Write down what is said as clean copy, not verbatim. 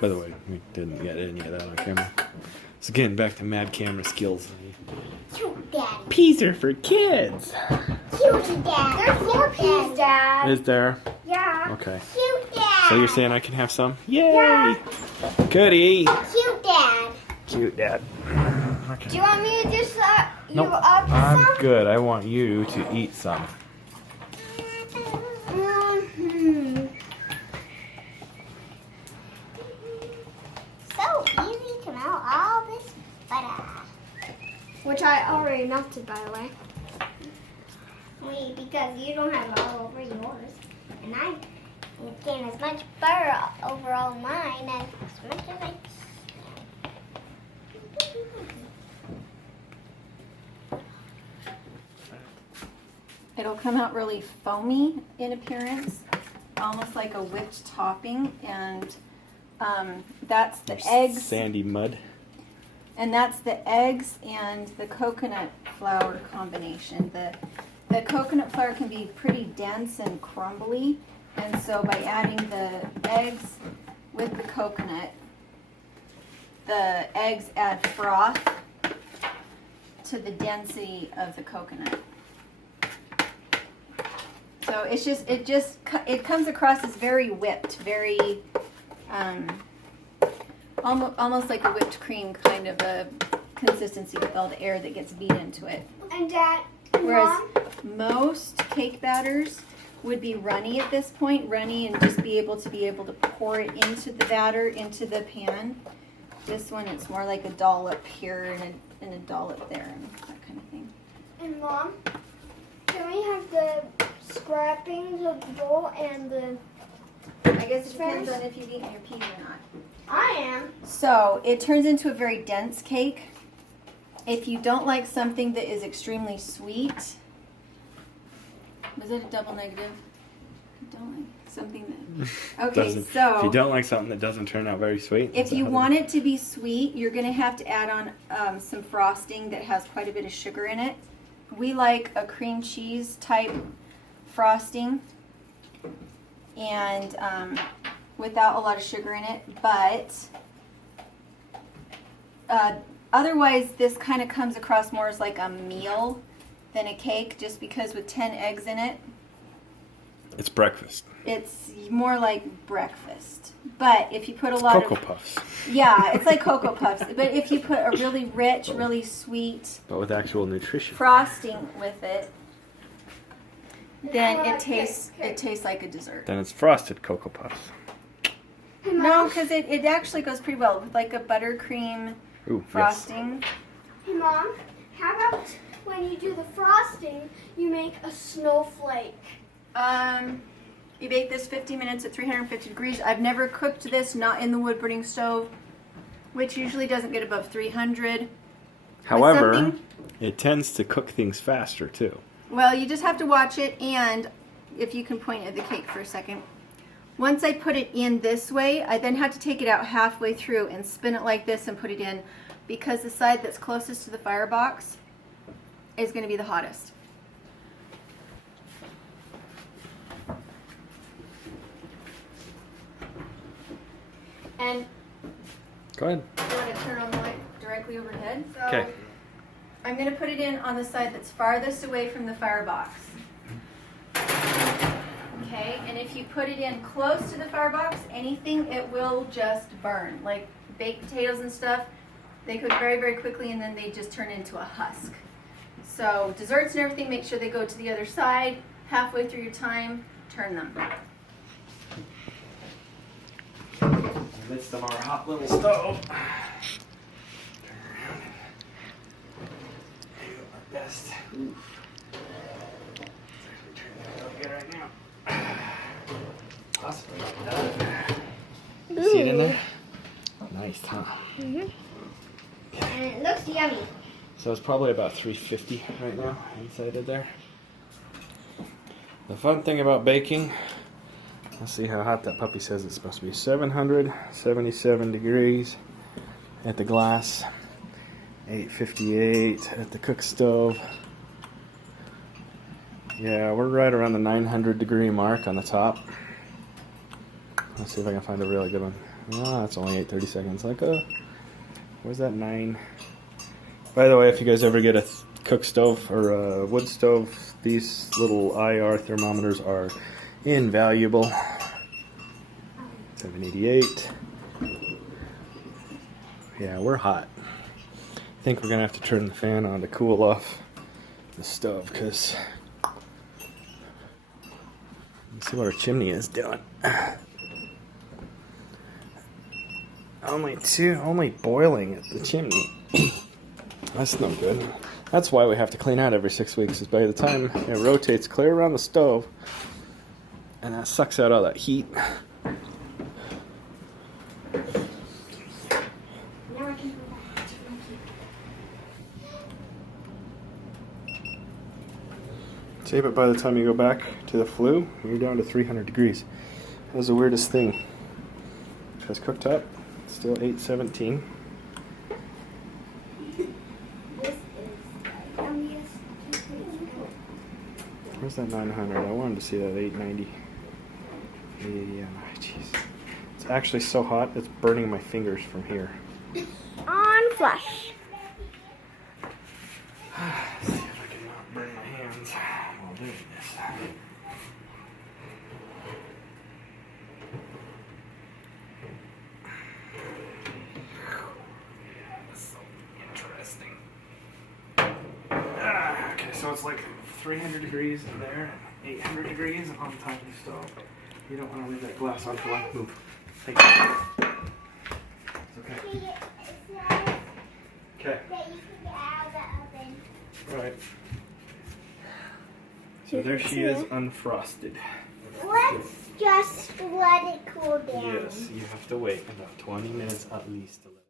By the way, we didn't get any of that on camera. So again, back to mad camera skills. Cute Daddy. Peas are for kids. Cute Dad. There's more peas, Dad. Is there? Yeah. Okay. Cute Dad. So you're saying I can have some? Yay! Yeah. Goody. Cute Dad. Cute Dad. Okay. Do you want me to just Nope. you up I'm some? good. I want you to eat some. So easy to melt all this butter. Which I already melted, by the way. Wait, because you don't have it all over yours. And I gain as much butter over all mine as much as I can. It'll come out really foamy in appearance, almost like a whipped topping, and that's the eggs. Sandy mud. And that's the eggs and the coconut flour combination. The coconut flour can be pretty dense and crumbly, and so by adding the eggs with the coconut, the eggs add froth to the density of the coconut. So it comes across as very whipped, very almost like a whipped cream kind of a consistency with all the air that gets beat into it. And Dad, Whereas Mom, most cake batters would be runny at this point, runny and just be able to pour it into the batter, into the pan. This one, it's more like a dollop here and a dollop there and that kind of thing. and Mom, can we have the scrappings of the bowl and the... I guess it depends on if you've eaten your peas or not. I am. So it turns into a very dense cake. If you don't like something that is extremely sweet, was it a double negative? You don't like something that, okay, If so you don't like something that doesn't turn out very sweet. if you want it to be sweet, you're going to have to add on some frosting that has quite a bit of sugar in it. We like a cream cheese type frosting and without a lot of sugar in it, but otherwise this kind of comes across more as like a meal than a cake, just because with 10 eggs in it, It's breakfast. it's more like breakfast. But if you put a lot Cocoa of Puffs. yeah, it's like Cocoa Puffs. But if you put a really rich, really sweet But with actual nutrition. frosting with it, then I it like tastes cake. it tastes like a dessert. Then it's frosted Cocoa Puffs. No, because it actually goes pretty well with like a buttercream Ooh, yes. frosting. Hey Mom, how about when you do the frosting, you make a snowflake? You bake this 50 minutes at 350 degrees. I've never cooked this not in the wood burning stove, which usually doesn't get above 300. However, something- it tends to cook things faster too. Well, you just have to watch it, and if you can point at the cake for a second. Once I put it in this way, I then have to take it out halfway through and spin it like this and put it in, because the side that's closest to the firebox is going to be the hottest. And Go ahead. you want to turn on the light directly overhead? So Okay. I'm going to put it in on the side that's farthest away from the firebox. Okay, and if you put it in close to the firebox, anything, it will just burn. Like baked potatoes and stuff, they cook very, very quickly and then they just turn into a husk. So desserts and everything, make sure they go to the other side. Halfway through your time, turn them. In the midst of our hot little stove. Turn around and do our best. Oof. Turn that really good right now. Possibly done. You see it in there? Nice, huh? And it looks yummy. So it's probably about 350 right now inside of there. The fun thing about baking, let's see how hot that puppy says it's supposed to be. 777 degrees at the glass, 858 at the cook stove. Yeah, we're right around the 900 degree mark on the top. Let's see if I can find a really good one. Ah, it's only 8:30 seconds. Like, where's that 9? By the way, if you guys ever get a cook stove or a wood stove, these little IR thermometers are invaluable. 788. Yeah, we're hot. I think we're gonna have to turn the fan on to cool off the stove, because let's see what our chimney is doing. Only boiling at the chimney. That's no good. That's why we have to clean out every 6 weeks, is by the time it rotates clear around the stove, and that sucks out all that heat. See, but by the time you go back to the flue, you're down to 300 degrees. That was the weirdest thing. Because cooktop, still 817. Where's that 900? I wanted to see that 890. Yeah, jeez. It's actually so hot, it's burning my fingers from here. On flush. See if I can not burn my hands while doing this. That's so interesting. Okay, so it's like 300 degrees in there, 800 degrees on the top of the stove. You don't want to leave that glass on for long. Move. Thank you. It's okay. Okay. Alright. So there she is, unfrosted. Let's just let it cool down. Yes, you have to wait about 20 minutes at least to let